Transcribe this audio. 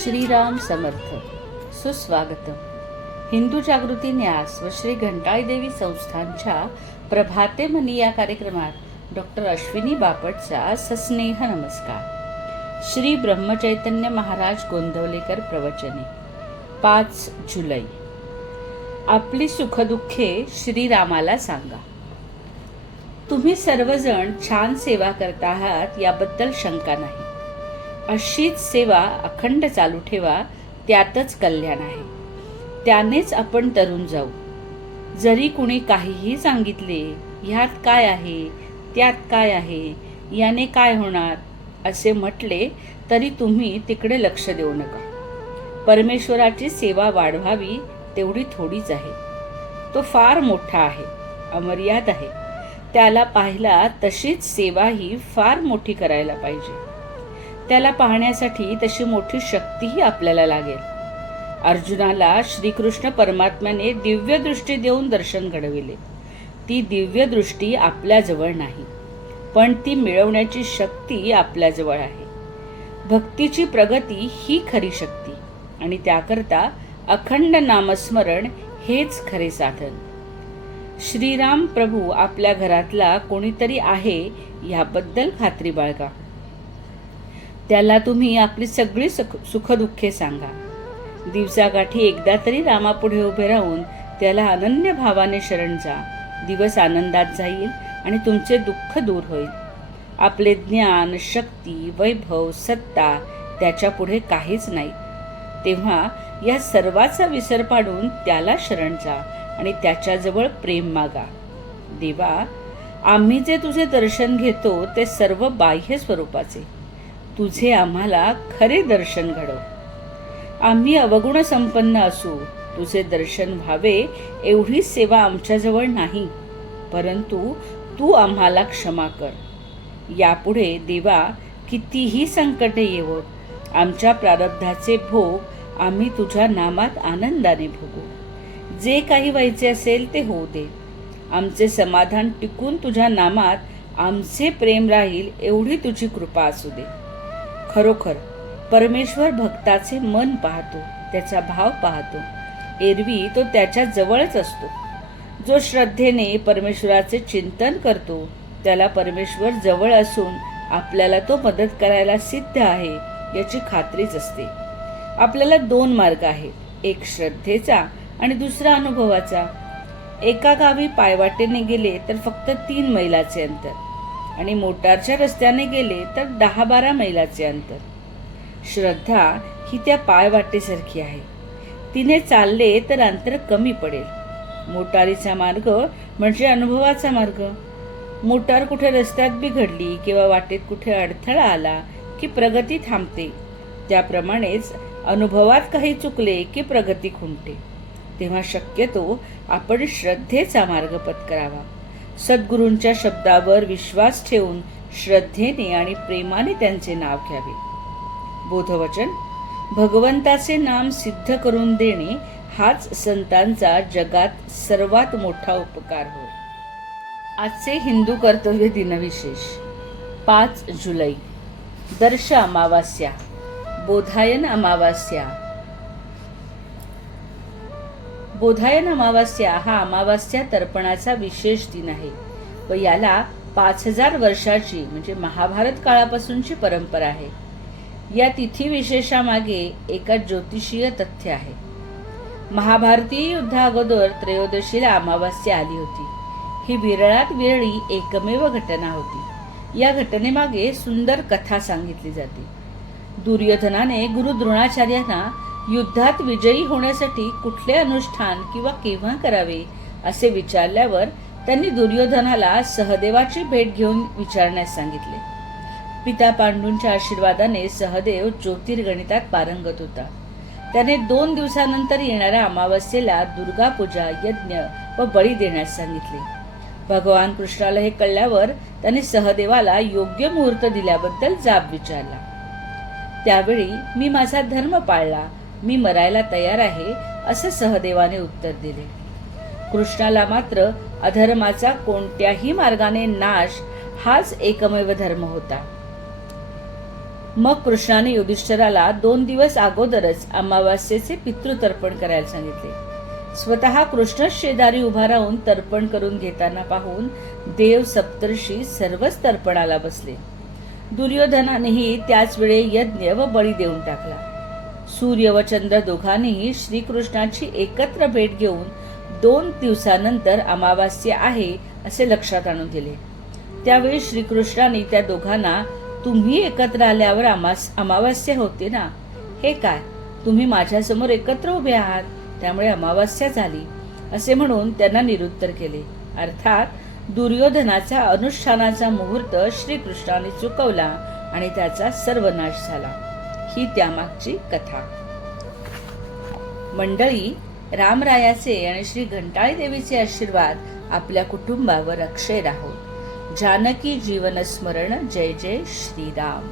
श्रीराम समर्थ. सुस्वागतम. हिंदू जागृती न्यास व श्री घंटाळी देवी संस्थानच्या प्रभाते मनी या कार्यक्रमात डॉक्टर अश्विनी बापटचा सस्नेह नमस्कार. श्री ब्रह्मचैतन्य महाराज गोंदवलेकर प्रवचने. 5 जुलै. आपली सुखदुःखे श्रीरामाला सांगा. तुम्ही सर्वजण छान सेवा करता आहात याबद्दल शंका नाही. अशीच सेवा अखंड चालू ठेवा, त्यातच कल्याण आहे. त्यानेच आपण तरुण जाऊ. जरी कुणी काहीही सांगितले, ह्यात काय आहे, त्यात काय आहे, याने काय होणार असे म्हटले तरी तुम्ही तिकडे लक्ष देऊ नका. परमेश्वराची सेवा वाढवावी तेवढी थोडीच आहे. तो फार मोठा आहे, अमर्याद आहे. त्याला पाहिला तशीच सेवाही फार मोठी करायला पाहिजे. त्याला पाहण्यासाठी तशी मोठी शक्तीही आपल्याला लागेल. अर्जुनाला श्रीकृष्ण परमात्म्याने दिव्य दृष्टी देऊन दर्शन घडविले. ती दिव्य दृष्टी आपल्याजवळ नाही, पण ती मिळवण्याची शक्ती आपल्याजवळ आहे. भक्तीची प्रगती ही खरी शक्ती, आणि त्याकरता अखंड नामस्मरण हेच खरे साधन. श्रीराम प्रभू आपल्या घरातला कोणीतरी आहे याबद्दल खात्री बाळगा. त्याला तुम्ही आपली सगळी सुखदुःखे सांगा. दिवसाकाठी एकदा तरी रामापुढे उभे राहून त्याला अनन्य भावाने शरण जा. दिवस आनंदात जाईल आणि तुमचे दुःख दूर होईल. आपले ज्ञान, शक्ती, वैभव, सत्ता त्याच्या पुढे काहीच नाही. तेव्हा या सर्वाचा विसर पाडून त्याला शरण जा आणि त्याच्याजवळ प्रेम मागा. देवा, आम्ही जे तुझे दर्शन घेतो ते सर्व बाह्य स्वरूपाचे. तुझे आम्हाला खरे दर्शन घडव. आम्ही अवगुण संपन्न असू, तुझे दर्शन व्हावे एवढी सेवा आमच्याजवळ नाही, परंतु तू आम्हाला क्षमा कर. यापुढे देवा, कितीही संकटे येवो, आमच्या प्रारब्धाचे भोग आम्ही तुझ्या नामात आनंदाने भोगू. जे काही व्हायचे असेल ते होऊ दे. आमचे समाधान टिकून तुझ्या नामात आमचे प्रेम राहील एवढी तुझी कृपा असू दे. खरोखर परमेश्वर भक्ताचे मन पाहतो, त्याचा भाव पाहतो. एरवी तो त्याच्या जवळच असतो. जो श्रद्धेने परमेश्वराचे चिंतन करतो त्याला परमेश्वर जवळ असून आपल्याला तो मदत करायला सिद्ध आहे याची खात्रीच असते. आपल्याला 2 मार्ग आहेत, एक श्रद्धेचा आणि दुसरा अनुभवाचा. एका गावी पायवाटेने गेले तर फक्त 3 मैलाचे अंतर, आणि मोटारच्या रस्त्याने गेले तर 10-12 मैलाचे अंतर. श्रद्धा ही त्या पायवाटेसारखी आहे. तिने चालले तर अंतर कमी पडेल. मोटारीचा मार्ग म्हणजे अनुभवाचा मार्ग. मोटार कुठे रस्त्यात बिघडली किंवा वाटेत कुठे अडथळा आला की प्रगती थांबते. त्याप्रमाणेच अनुभवात काही चुकले की प्रगती खुंटते. तेव्हा शक्यतो आपण श्रद्धेचा मार्ग पत्करावा. सद्गुरूंच्या शब्दावर विश्वास ठेवून श्रद्धेने आणि प्रेमाने त्यांचे नाव घ्यावे. बोधवचन: भगवंताचे नाम सिद्ध करून देणे हाच संतांचा जगात सर्वात मोठा उपकार होय. आजचे हिंदू कर्तव्य दिनविशेष. 5 जुलै. दर्श अमावास्या, बोधायन अमावास्या. बोधायन अमावास्या हा अमावास्या तर्पणाचा विशेष दिन आहे व याला 5000 वर्षाची म्हणजे महाभारत काळापासूनची परंपरा आहे. या तिथी विशेषामागे एका ज्योतिषीय तथ्य आहे. महाभारतीय युद्धा अगोदर त्रयोदशीला अमावास्या आली होती. ही विरळात विरळी एकमेव घटना होती. या घटनेमागे सुंदर कथा सांगितली जाते. दुर्योधनाने गुरु द्रोणाचार्यांना युद्धात विजयी होण्यासाठी कुठले अनुष्ठान किंवा केव्हा करावे असे विचारल्यावर त्यांनी दुर्योधनाला सहदेवाची भेट घेऊन विचारण्यास सांगितले. पिता पांडूंच्या आशीर्वादाने सहदेव ज्योतिर्गणितात पारंगत होता. त्याने 2 दिवसानंतर येणाऱ्या अमावास्येला दुर्गा पूजा, यज्ञ व बळी देण्यास सांगितले. भगवान कृष्णाला हे कळल्यावर त्याने सहदेवाला योग्य मुहूर्त दिल्याबद्दल जाब विचारला. त्यावेळी मी माझा धर्म पाळला, मी मरायला तयार आहे असे सहदेवाने उत्तर दिले. कृष्णाला मात्र अधर्माचा कोणत्याही मार्गाने नाश हाच एकमेव धर्म होता. मग कृष्णाने युधिष्ठिराला 2 दिवस अगोदरच अमावास्येचे पितृतर्पण करायला सांगितले. स्वतः कृष्णच शेजारी उभा राहून तर्पण करून घेताना पाहून देव, सप्तर्षी सर्वच तर्पणाला बसले. दुर्योधनानेही त्याच वेळी यज्ञ व बळी देऊन टाकला. सूर्य व चंद्र दोघांनीही श्रीकृष्णाची एकत्र भेट घेऊन 2 दिवसानंतर अमावास्या आहे असे लक्षात आणून दिले. त्यावेळी श्रीकृष्णाने त्या दोघांना, तुम्ही एकत्र आल्यावर अमावास्या होते ना, हे काय, तुम्ही माझ्यासमोर एकत्र उभे आहात, त्यामुळे अमावास्या झाली असे म्हणून त्यांना निरुत्तर केले. अर्थात दुर्योधनाचा अनुष्ठानाचा मुहूर्त श्रीकृष्णाने चुकवला आणि त्याचा सर्वनाश झाला. ही त्यामागची कथा. मंडळी, रामरायाचे आणि श्री घंटाळी देवीचे आशीर्वाद आपल्या कुटुंबावर अक्षय राहो. जानकी जीवन स्मरण. जय जय श्रीराम.